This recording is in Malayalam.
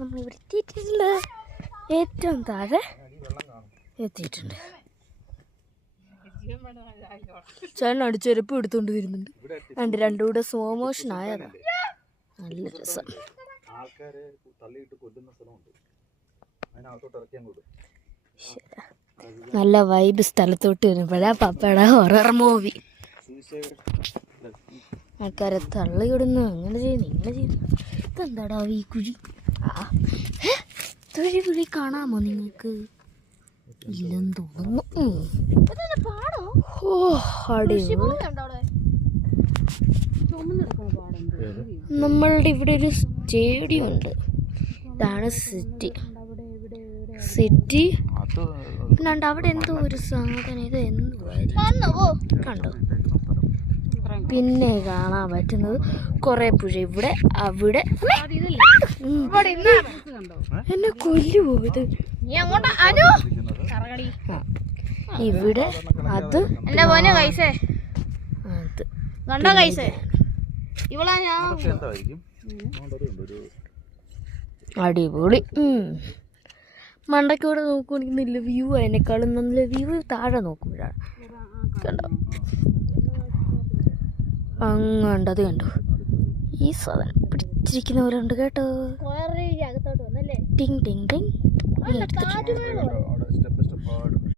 നമ്മളിവിടെ എത്തിയിട്ടുണ്ട്. ഏറ്റവും താഴെ എത്തിയിട്ടുണ്ട്. ചേട്ടൻ അടിച്ചെരുപ്പ് എടുത്തോണ്ട് വരുന്നുണ്ട്. രണ്ടും കൂടെ സ്ലോ മോഷൻ ആയതാ. നല്ല രസം. നല്ല വൈബ് സ്ഥലത്തോട്ട് വരുമ്പോഴാ പപ്പയുടെ ഹൊറർ മൂവി. ആൾക്കാരെ തള്ളിവിടുന്നു. അങ്ങനെ ചെയ്യുന്നു, ഇങ്ങനെ ചെയ്യുന്നു. ഇതെന്താടാ ഈ കുഴി? തൊഴി കുഴി കാണാമോ നിങ്ങൾക്ക്? ഇല്ലെന്ന് തോന്നുന്നു. നമ്മളുടെ ഇവിടെ ഒരു സ്റ്റേഡിയം ഉണ്ട്. ഇതാണ് സിറ്റി. പിന്നാണ്ട് അവിടെ എന്തോ ഒരു സാധനം. ഇത് എന്തുവായിരുന്നു കണ്ടോ? പിന്നെ കാണാൻ പറ്റുന്നത് കുറെ പുഴ. ഇവിടെ അവിടെ എന്നെ കൊല്ലുപോയത്. ഇവിടെ അത് അടിപൊളി. മണ്ടയ്ക്കൂടെ നോക്കുകയാണെങ്കിൽ നല്ല വ്യൂ. അതിനേക്കാളും നല്ല വ്യൂ താഴെ നോക്കുമ്പോഴാണ്. കണ്ടോ? അങ്ങണ്ടത് കണ്ടോ? ഈ സാധനം പിടിച്ചിരിക്കുന്നവരുണ്ട് കേട്ടോ. ടിങ് ടിങ് ടിങ്.